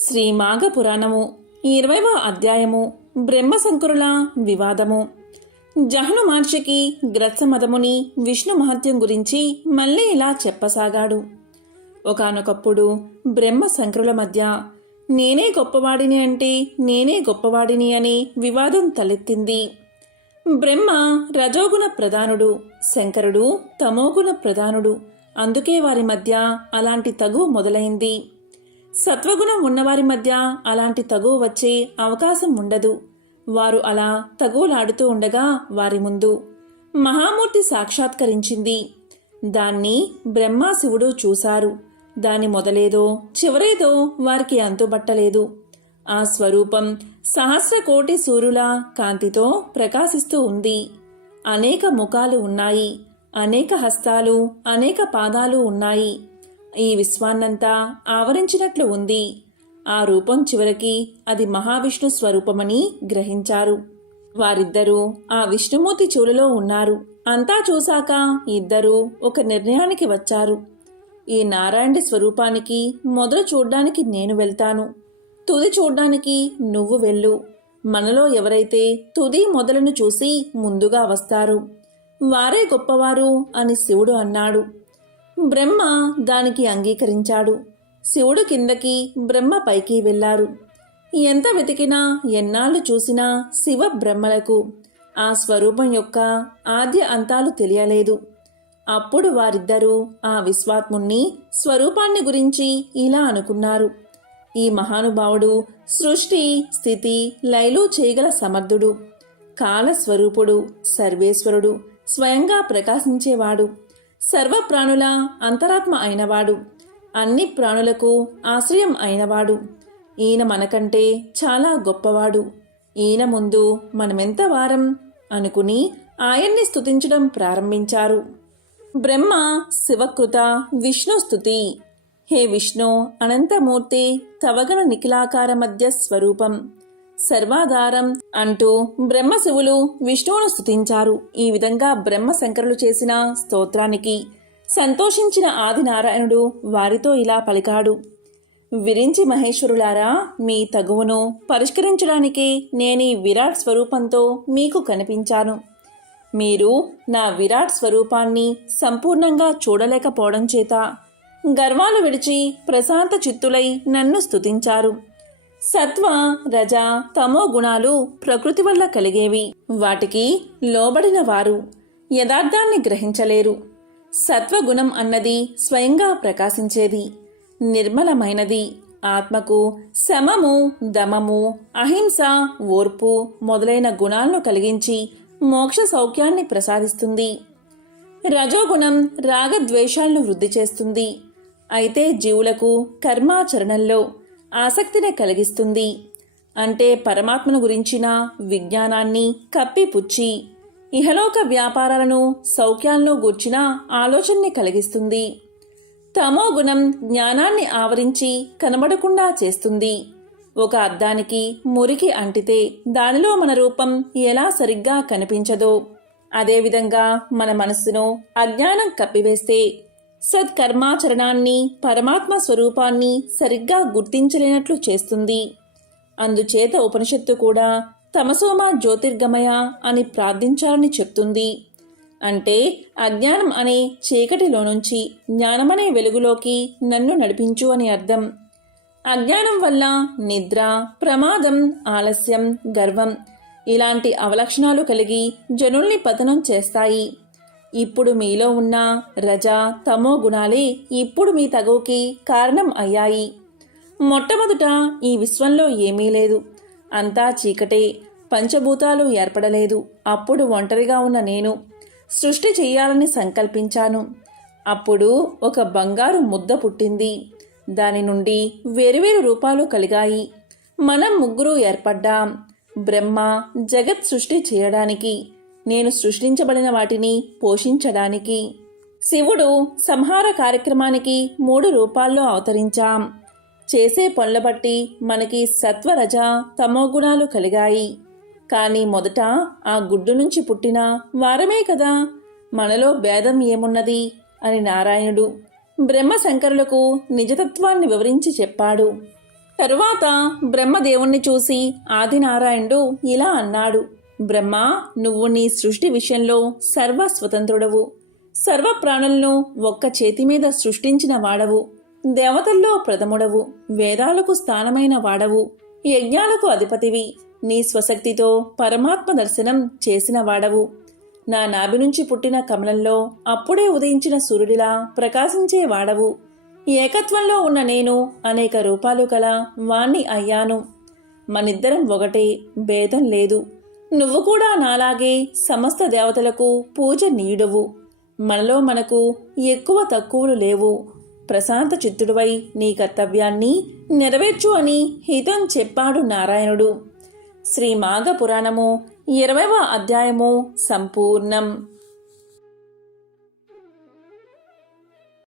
శ్రీ మాఘ పురాణము ఇరవైవ అధ్యాయము బ్రహ్మశంకరుల వివాదము. జహ్ను మహర్షికి గ్రత్సమదముని విష్ణు మహత్యం గురించి మళ్ళీ ఇలా చెప్పసాగాడు. ఒకానొకప్పుడు బ్రహ్మశంకరుల మధ్య నేనే గొప్పవాడిని అంటే నేనే గొప్పవాడిని అని వివాదం తలెత్తింది. బ్రహ్మ రజోగుణ ప్రధానుడు శంకరుడు తమోగుణ ప్రధానుడు అందుకే వారి మధ్య అలాంటి తగు మొదలైంది. సత్వగుణం ఉన్నవారి మధ్య అలాంటి తగువ వచ్చే అవకాశం ఉండదు. వారు అలా తగువలాడుతూ ఉండగా వారి ముందు మహామూర్తి సాక్షాత్కరించింది. దాన్ని బ్రహ్మాశివుడు చూశారు. దాని మొదలేదో చివరేదో వారికి అంతుబట్టలేదు. ఆ స్వరూపం సహస్ర కోటి సూర్యుల కాంతితో ప్రకాశిస్తూ ఉంది. అనేక ముఖాలు ఉన్నాయి. అనేక హస్తాలు అనేక పాదాలు ఉన్నాయి. ఈ విశ్వాన్నంతా ఆవరించినట్లు ఉంది. ఆ రూపం చివరికి అది మహావిష్ణు స్వరూపమని గ్రహించారు. వారిద్దరూ ఆ విష్ణుమూర్తి చూలలో ఉన్నారు. అంతా చూశాక ఇద్దరూ ఒక నిర్ణయానికి వచ్చారు. ఈ నారాయణ స్వరూపానికి మొదలు చూడ్డానికి నేను వెళ్తాను. తుది చూడ్డానికి నువ్వు వెళ్ళు. మనలో ఎవరైతే తుది మొదలను చూసి ముందుగా వస్తారు. వారే గొప్పవారు అని శివుడు అన్నాడు. బ్రహ్మ దానికి అంగీకరించాడు. శివుడు కిందకి బ్రహ్మ పైకి వెళ్ళారు. ఎంత వెతికినా ఎన్నాళ్ళు చూసినా శివ బ్రహ్మలకు ఆ స్వరూపం యొక్క ఆద్య అంతాలు తెలియలేదు. అప్పుడు వారిద్దరూ ఆ విశ్వాత్ముణ్ణి స్వరూపాన్ని గురించి ఇలా అనుకున్నారు. ఈ మహానుభావుడు సృష్టి స్థితి లయలు చేయగల సమర్థుడు. కాలస్వరూపుడు సర్వేశ్వరుడు స్వయంగా ప్రకాశించేవాడు. సర్వప్రాణుల అంతరాత్మ అయినవాడు. అన్ని ప్రాణులకు ఆశ్రయం అయినవాడు. ఈయన మనకంటే చాలా గొప్పవాడు. ఈయన ముందు మనమెంత వారం అనుకుని ఆయన్ని స్తుతించడం ప్రారంభించారు. బ్రహ్మ శివకృత విష్ణు స్తుతి. హే విష్ణు అనంతమూర్తి తవగన నిఖిలాకార మధ్య స్వరూపం. సర్వాధారం అంటూ బ్రహ్మశివులు విష్ణువును స్థుతించారు ఈ విధంగా బ్రహ్మశంకరులు చేసిన స్తోత్రానికి సంతోషించిన ఆదినారాయణుడు వారితో ఇలా పలికాడు. విరించి మహేశ్వరులారా మీ తగువును పరిష్కరించడానికి ఈ విరాట్ స్వరూపంతో మీకు కనిపించాను. మీరు నా విరాట్ స్వరూపాన్ని సంపూర్ణంగా చూడలేకపోవడం చేత గర్వాలు విడిచి ప్రశాంత చిత్తులై నన్ను స్తుతించారు. సత్వ రజ తమో గుణాలు ప్రకృతి వల్ల కలిగేవి. వాటికి లోబడిన వారు యథార్థాన్ని గ్రహించలేరు. సత్వగుణం అన్నది స్వయంగా ప్రకాశించేది. నిర్మలమైనది. ఆత్మకు శమము దమము అహింస ఓర్పు మొదలైన గుణాలను కలిగించి మోక్ష సౌఖ్యాన్ని ప్రసాదిస్తుంది. రజోగుణం రాగద్వేషాలను వృద్ధి చేస్తుంది. అయితే జీవులకు కర్మాచరణల్లో ఆసక్తిని కలిగిస్తుంది. అంటే పరమాత్మను గురించిన విజ్ఞానాన్ని కప్పిపుచ్చి ఇహలోక వ్యాపారాలను సౌఖ్యాలను గూర్చిన ఆలోచనని కలిగిస్తుంది. తమో గుణం జ్ఞానాన్ని ఆవరించి కనబడకుండా చేస్తుంది. ఒక అద్దానికి మురికి అంటితే దానిలో మన రూపం ఎలా సరిగ్గా కనిపించదో అదేవిధంగా మన మనస్సును అజ్ఞానం కప్పివేస్తే సత్కర్మాచరణాన్ని పరమాత్మ స్వరూపాన్ని సరిగ్గా గుర్తించలేనట్లు చేస్తుంది. అందుచేత ఉపనిషత్తు కూడా తమసోమ జ్యోతిర్గమయ అని ప్రార్థించాలని చెప్తుంది. అంటే అజ్ఞానం అనే చీకటిలో నుంచి జ్ఞానమనే వెలుగులోకి నన్ను నడిపించు అని అర్థం. అజ్ఞానం వల్ల నిద్ర ప్రమాదం ఆలస్యం గర్వం ఇలాంటి అవలక్షణాలు కలిగి జనుల్ని పతనం చేస్తాయి. ఇప్పుడు మీలో ఉన్న రజ తమో గుణాలే ఇప్పుడు మీ తగువుకి కారణం అయ్యాయి. మొట్టమొదట ఈ విశ్వంలో ఏమీ లేదు. అంతా చీకటే. పంచభూతాలు ఏర్పడలేదు. అప్పుడు ఒంటరిగా ఉన్న నేను సృష్టి చెయ్యాలని సంకల్పించాను. అప్పుడు ఒక బంగారు ముద్ద పుట్టింది. దాని నుండి వేరువేరు రూపాలు కలిగాయి. మనం ముగ్గురు ఏర్పడ్డాం. బ్రహ్మ జగత్ సృష్టి చేయడానికి. నేను సృష్టించబడిన వాటిని పోషించడానికి. శివుడు సంహార కార్యక్రమానికి మూడు రూపాల్లో అవతరించాం. చేసే పనుల బట్టి మనకి సత్వరజ తమోగుణాలు కలిగాయి. కానీ మొదట ఆ గుడ్డు నుంచి పుట్టిన వారమే కదా. మనలో భేదం ఏమున్నది? అని నారాయణుడు బ్రహ్మశంకరులకు నిజతత్వాన్ని వివరించి చెప్పాడు. తరువాత బ్రహ్మదేవుణ్ణి చూసి ఆదినారాయణుడు ఇలా అన్నాడు. బ్రహ్మ నువ్వు నీ సృష్టి విషయంలో సర్వ స్వతంత్రుడవు సర్వ ప్రాణులను ఒక్క చేతి మీద సృష్టించిన వాడవు. దేవతల్లో ప్రథముడవు. వేదాలకు స్థానమైన వాడవు. యజ్ఞాలకు అధిపతివి. నీ స్వశక్తితో పరమాత్మ దర్శనం చేసిన వాడవు. నా నాభి నుంచి పుట్టిన కమలంలో అప్పుడే ఉదయించిన సూర్యుడిలా ప్రకాశించే వాడవు. ఏకత్వంలో ఉన్న నేను అనేక రూపాలు కల వాణ్ణి అయ్యాను. మనిద్దరం ఒకటే భేదం లేదు. నువ్వు కూడా నాలాగే సమస్త దేవతలకు పూజ నీడవు. మనలో మనకు ఎక్కువ తక్కువలు లేవు. ప్రశాంత చిత్తుడువై నీ కర్తవ్యాన్ని నెరవేర్చు అని హితం చెప్పాడు నారాయణుడు. శ్రీ మాఘ పురాణము ఇరవైవ అధ్యాయము సంపూర్ణం.